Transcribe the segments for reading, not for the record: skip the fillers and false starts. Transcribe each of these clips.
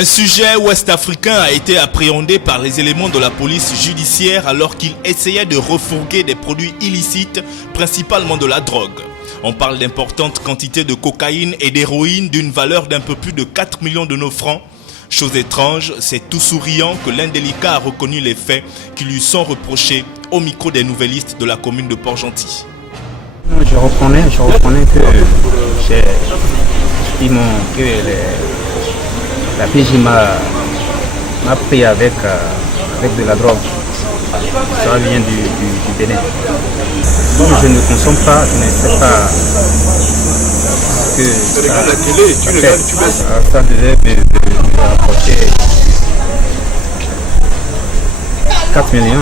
Un sujet ouest-africain a été appréhendé par les éléments de la police judiciaire alors qu'il essayait de refourguer des produits illicites, principalement de la drogue. On parle d'importantes quantités de cocaïne et d'héroïne d'une valeur d'un peu plus de 4 millions de nos francs. Chose étrange, c'est tout souriant que l'indélicat a reconnu les faits qui lui sont reprochés au micro des nouvellistes de la commune de Port-Gentil. Je reconnais que la PJ m'a pris avec de la drogue. Ça vient du Bénin. Comme je ne consomme pas, je ne sais pas que ça devait me rapporter 4 millions.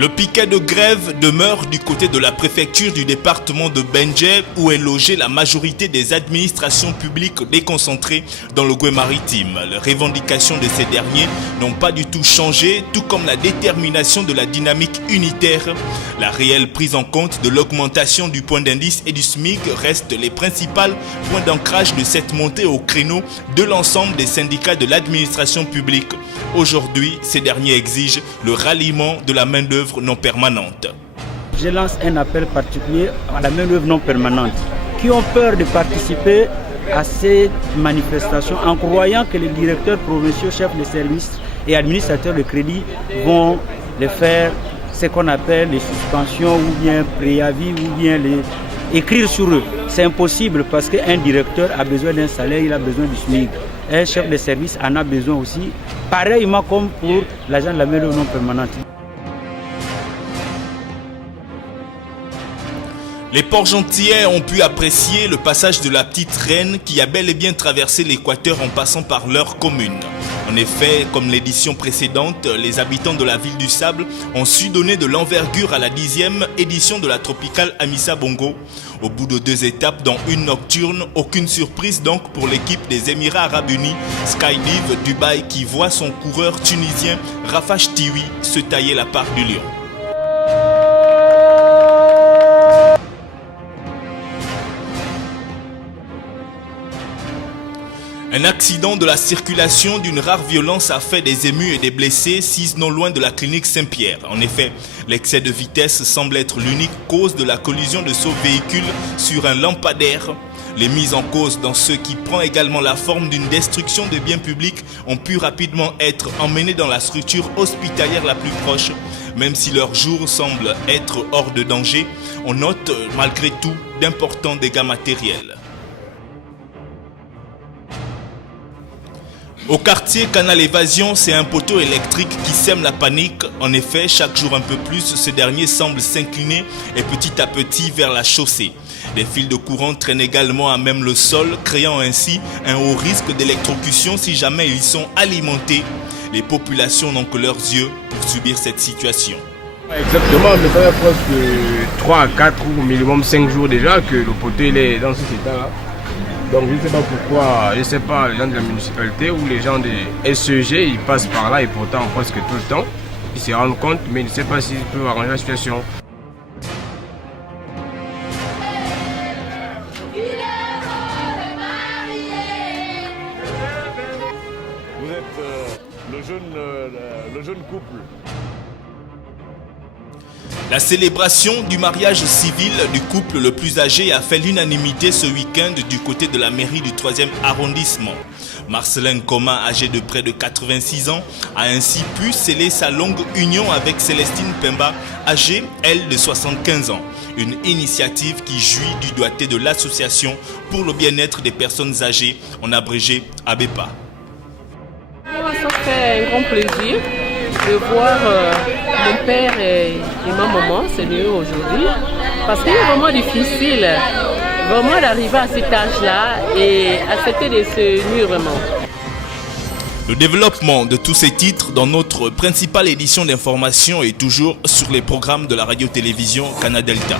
Le piquet de grève demeure du côté de la préfecture du département de Benje où est logée la majorité des administrations publiques déconcentrées dans le Goué maritime. Les revendications de ces derniers n'ont pas du tout changé, tout comme la détermination de la dynamique unitaire. La réelle prise en compte de l'augmentation du point d'indice et du SMIC restent les principaux points d'ancrage de cette montée au créneau de l'ensemble des syndicats de l'administration publique. Aujourd'hui, ces derniers exigent le ralliement de la main-d'œuvre non permanente. Je lance un appel particulier à la main-d'œuvre non permanente qui ont peur de participer à ces manifestations en croyant que les directeurs provinciaux, chefs de service et administrateurs de crédit vont les faire ce qu'on appelle les suspensions ou bien préavis ou bien les écrire sur eux. C'est impossible parce qu'un directeur a besoin d'un salaire, il a besoin du SMIC. Un chef de service en a besoin aussi, pareillement comme pour l'agent de la main-d'œuvre non permanente. Les Port-Gentillais ont pu apprécier le passage de la petite reine qui a bel et bien traversé l'équateur en passant par leur commune. En effet, comme l'édition précédente, les habitants de la ville du Sable ont su donner de l'envergure à la 10e édition de la tropicale Amissa Bongo. Au bout de 2 étapes dont une nocturne, aucune surprise donc pour l'équipe des Émirats Arabes Unis, Skydive Dubaï qui voit son coureur tunisien Rafash Tiwi se tailler la part du lion. Un accident de la circulation d'une rare violence a fait des émus et des blessés 6 non loin de la clinique Saint-Pierre. En effet, l'excès de vitesse semble être l'unique cause de la collision de ce véhicule sur un lampadaire. Les mises en cause dans ce qui prend également la forme d'une destruction de biens publics ont pu rapidement être emmenées dans la structure hospitalière la plus proche. Même si leur jour semble être hors de danger, on note malgré tout d'importants dégâts matériels. Au quartier Canal Évasion, c'est un poteau électrique qui sème la panique. En effet, chaque jour un peu plus, ce dernier semble s'incliner et petit à petit vers la chaussée. Des fils de courant traînent également à même le sol, créant ainsi un haut risque d'électrocution si jamais ils sont alimentés. Les populations n'ont que leurs yeux pour subir cette situation. Exactement, mais ça fait presque 3 à 4 ou minimum 5 jours déjà que le poteau il est dans cet état-là. Donc je ne sais pas pourquoi, je ne sais pas, les gens de la municipalité ou les gens des SEG, ils passent par là et pourtant presque tout le temps, ils se rendent compte, mais je ne sais pas s'ils peuvent arranger la situation. Vous êtes le jeune couple. La célébration du mariage civil du couple le plus âgé a fait l'unanimité ce week-end du côté de la mairie du 3e arrondissement. Marcelin Coma, âgé de près de 86 ans, a ainsi pu sceller sa longue union avec Célestine Pemba, âgée, elle, de 75 ans. Une initiative qui jouit du doigté de l'association pour le bien-être des personnes âgées, en abrégé ABEPA. Ça fait un grand plaisir de voir mon père et ma maman s'unir aujourd'hui parce qu'il est vraiment difficile vraiment d'arriver à cet âge-là et accepter de se unir vraiment. Le développement de tous ces titres dans notre principale édition d'information est toujours sur les programmes de la radio-télévision Canal Delta.